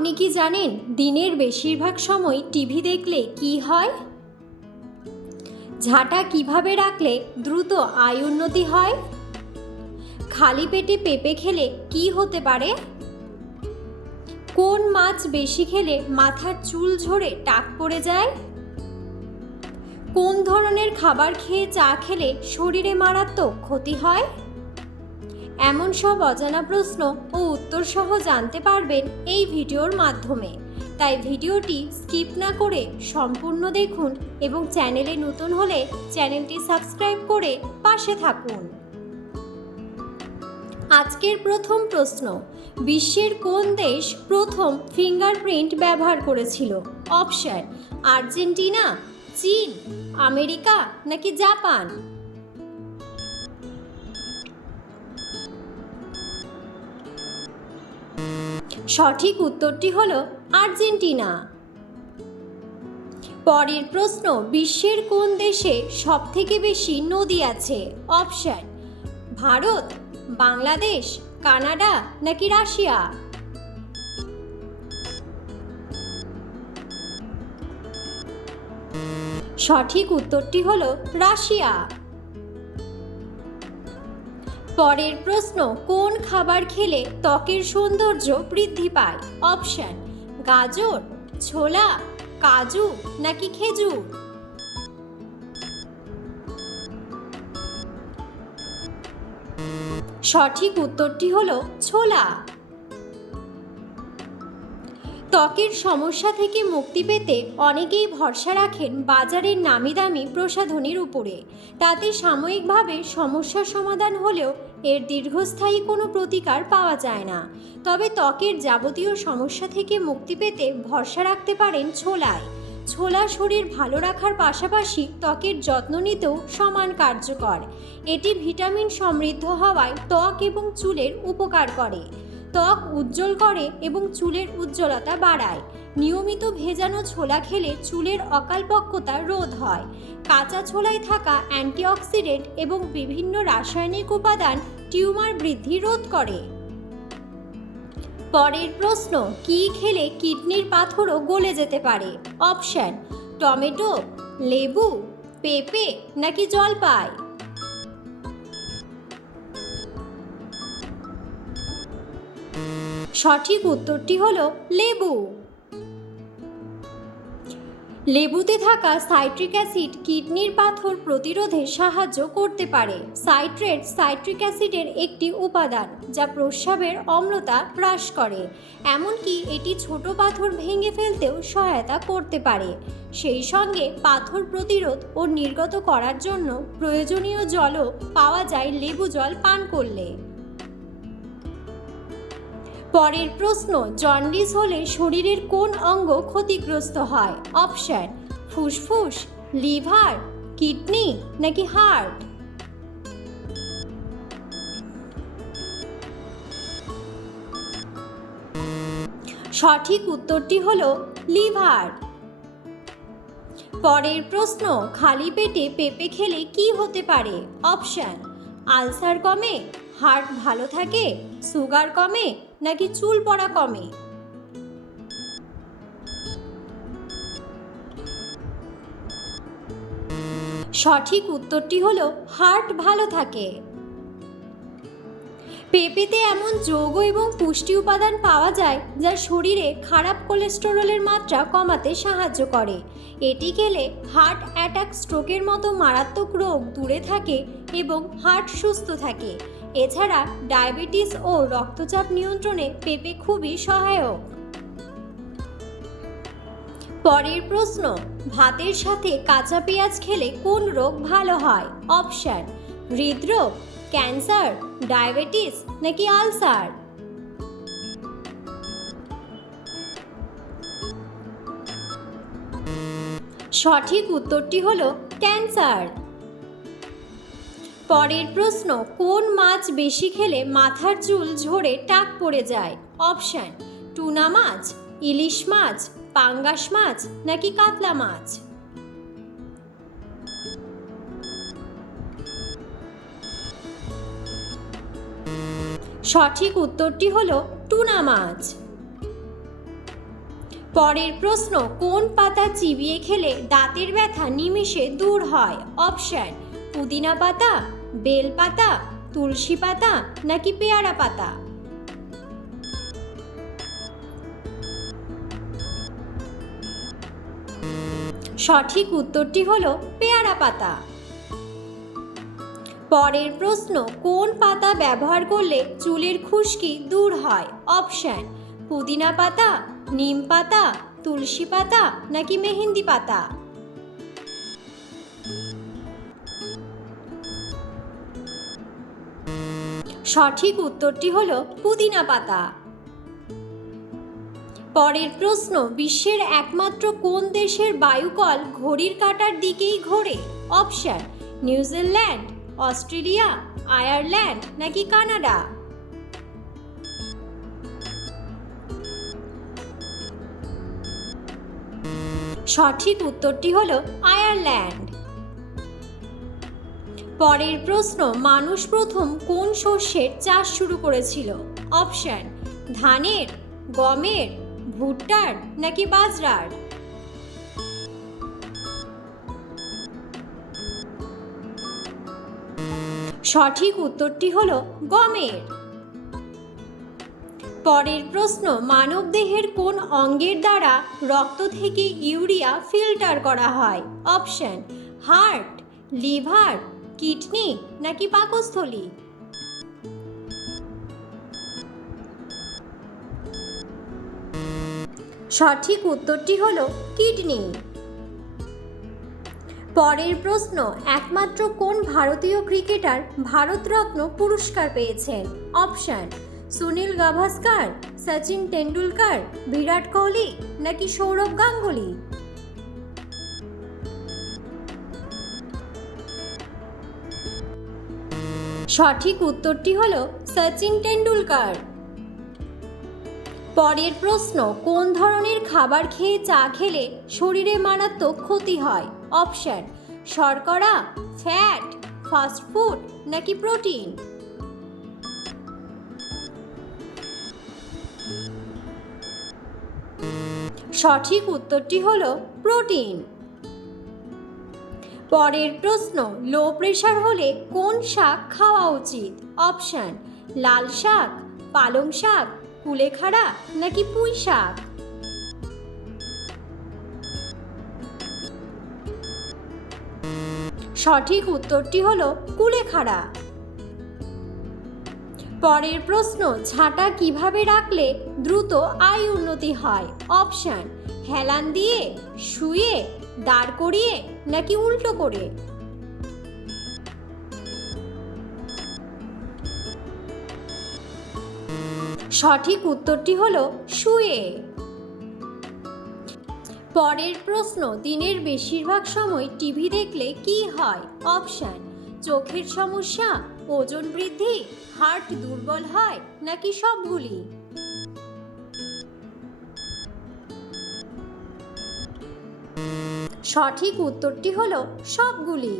আপনি কি জানেন দিনের বেশিরভাগ সময় টিভি দেখলে কি হয়? ঝাঁটা কীভাবে রাখলে দ্রুত আয় উন্নতি হয়? খালি পেটে পেঁপে খেলে কি হতে পারে? কোন মাছ বেশি খেলে মাথার চুল ঝরে টাক পড়ে যায়? কোন ধরনের খাবার খেয়ে চা খেলে শরীরে মারাত্মক ক্ষতি হয়? এমন সব অজানা প্রশ্ন ও উত্তর সহ জানতে পারবেন এই ভিডিওর মাধ্যমে। তাই ভিডিওটি স্কিপ না করে সম্পূর্ণ দেখুন এবং চ্যানেলে নতুন হলে চ্যানেলটি সাবস্ক্রাইব করে পাশে থাকুন। আজকের প্রথম প্রশ্ন, বিশ্বের কোন দেশ প্রথম ফিঙ্গারপ্রিন্ট ব্যবহার করেছিল? অপশন, আর্জেন্টিনা, চীন, আমেরিকা নাকি জাপান? সঠিক উত্তরটি হল আর্জেন্টিনা। পরের প্রশ্ন, বিশ্বের কোন দেশে সবথেকে বেশি নদী আছে? অপশন, ভারত, বাংলাদেশ, কানাডা নাকি রাশিয়া? সঠিক উত্তরটি হল রাশিয়া। পরের প্রশ্ন, কোন খাবার খেলে ত্বকের সৌন্দর্য বৃদ্ধি পায়? অপশন, গাজর, ছোলা, কাজু নাকি খেজুর? সঠিক উত্তরটি হলো ছোলা। ত্বকের সমস্যা থেকে মুক্তি পেতে অনেকেই ভরসা রাখেন বাজারের নামি দামি প্রসাধনীর উপরে। তাতে সাময়িকভাবে সমস্যার সমাধান হলেও এর দীর্ঘস্থায়ী কোনো প্রতিকার পাওয়া যায় না। তবে ত্বকের যাবতীয় সমস্যা থেকে মুক্তি পেতে ভরসা রাখতে পারেন ছোলায়। ছোলা শরীর ভালো রাখার পাশাপাশি ত্বকের যত্ন নিতেও সমান কার্যকর। এটি ভিটামিন সমৃদ্ধ হওয়ায় ত্বক এবং চুলের উপকার করে। ত্বক উজ্জ্বল করে এবং চুলের উজ্জ্বলতা বাড়ায়। নিয়মিত ভেজানো ছোলা খেলে চুলের অকালপক্কতা রোধ হয়। কাঁচা ছোলায় থাকা অ্যান্টিঅক্সিডেন্ট এবং বিভিন্ন রাসায়নিক উপাদান টিউমার বৃদ্ধি রোধ করে। পরের প্রশ্ন, কি খেলে কিডনির পাথরও গলে যেতে পারে? অপশন, টমেটো, লেবু, পেঁপে নাকি জলপাই? সঠিক উত্তরটি হলো লেবু। লেবুতে থাকা সাইট্রিক অ্যাসিড কিডনির পাথর প্রতিরোধে সাহায্য করতে পারে। সাইট্রেট সাইট্রিক অ্যাসিডের একটি উপাদান যা প্রস্রাবের অম্লতা হ্রাস করে। এমনকি এটি ছোট পাথর ভেঙে ফেলতেও সহায়তা করতে পারে। সেই সঙ্গে পাথর প্রতিরোধ ও নির্গত করার জন্য প্রয়োজনীয় জলও পাওয়া যায় লেবু জল পান করলে। পরের প্রশ্ন জন্ডিস হলে শরীরের কোন অঙ্গ ক্ষতিগ্রস্ত হয়? অপশন ফুসফুস লিভার কিডনি নাকি হার্ট সঠিক উত্তরটি হলো লিভার পরের প্রশ্ন, খালি পেটে পেঁপে খেলে কি হতে পারে? অপশন আলসার কমে হার্ট ভালো থাকে সুগার কমে নাকি চুল পড়া কমে সঠিক উত্তরটি হলো, হার্ট ভালো থাকে। পেঁপেতে এমন যৌগ এবং পুষ্টি উপাদান পাওয়া যায়, যা শরীরে খারাপ কোলেস্টেরলের মাত্রা কমাতে সাহায্য করে। এটি খেলে হার্ট অ্যাটাক স্ট্রোকের মতো মারাত্মক রোগ দূরে থাকে এবং হার্ট সুস্থ থাকে। এছাড়া ডায়াবেটিস ও রক্তচাপ নিয়ন্ত্রণে পেঁপে খুবই সহায়ক। পরের প্রশ্ন, ভাতের সাথে কাঁচা পেঁয়াজ খেলে কোন রোগ ভালো হয়? অপশন, হৃদরোগ, ক্যান্সার, ডায়াবেটিস নাকি আলসার? সঠিক উত্তরটি হলো ক্যান্সার। পরের প্রশ্ন, কোন মাছ বেশি খেলে মাথার চুল ঝরে টাক পড়ে যায়? অপশান, টুনা মাছ, ইলিশ মাছ, পাঙ্গাস মাছ নাকি কাতলা মাছ? সঠিক উত্তরটি হলো টুনা মাছ। পরের প্রশ্ন, কোন পাতা চিবিয়ে খেলে দাঁতের ব্যথা নিমিষে দূর হয়? অপশান, পুদিনা পাতা বেল পাতা, তুলসী পাতা নাকি পেয়ারা পাতা? সঠিক উত্তরটি হলো পেয়ারা পাতা। পরের প্রশ্ন, কোন পাতা ব্যবহার করলে চুলের খুশকি দূর হয়? অপশন, পুদিনা পাতা, নিম পাতা, তুলসী পাতা নাকি মেহেন্দি পাতা? সঠিক উত্তরটি হলো পুদিনা পাতা। পরের প্রশ্ন, বিশ্বের একমাত্র কোন দেশের বায়ুকল ঘড়ির কাঁটার দিকেই ঘোরে? Option, New Zealand, Australia, Ireland নাকি কানাডা? সঠিক উত্তরটি হলো আয়ারল্যান্ড। পরের প্রশ্ন, মানুষ প্রথম কোন শস্যের চাষ শুরু করেছিল? অপশন, ধানের, গমের, ভুট্টার নাকি বাজরার? সঠিক উত্তরটি হলো গমের। পরের প্রশ্ন মানবদেহের কোন অঙ্গের দ্বারা রক্ত থেকে ইউরিয়া ফিল্টার করা হয়? অপশন, হার্ট, লিভার কিডনি নাকি পাকস্থলী? সঠিক উত্তরটি হল কিডনি। পরের প্রশ্ন, একমাত্র কোন ভারতীয় ক্রিকেটার ভারতরত্ন পুরস্কার পেয়েছেন? অপশন, সুনীল গাভাস্কার, সচিন টেন্ডুলকার বিরাট কোহলি নাকি সৌরভ গাঙ্গুলি? সঠিক উত্তরটি হল সচিন টেন্ডুলকার পরের প্রশ্ন, কোন ধরনের খাবার খেয়ে চা খেলে শরীরে মারাত্মক ক্ষতি হয়? অপশন, শর্করা, ফ্যাট ফাস্টফুড নাকি প্রোটিন? সঠিক উত্তরটি হলো প্রোটিন। পরের প্রশ্ন লো প্রেশার হলে কোন শাক খাওয়া উচিত? অপশন লাল শাক, পালং শাক, কুলেখাড়া নাকি পুঁই শাক? সঠিক উত্তরটি হলো কুলেখাড়া। পরের প্রশ্ন ঝাঁটা কীভাবে রাখলে দ্রুত আয় উন্নতি হয়? অপশন হেলান দিয়ে, শুয়ে দাঁড় করিয়ে নাকি উল্টো করে? সঠিক উত্তরটি হলো শুয়ে। পরের প্রশ্ন, দিনের বেশিরভাগ সময় টিভি দেখলে কি হয়? অপশন, চোখের সমস্যা, ওজন বৃদ্ধি, হার্ট দুর্বল হয় নাকি সবগুলি? সঠিক উত্তরটি হলো সবগুলি।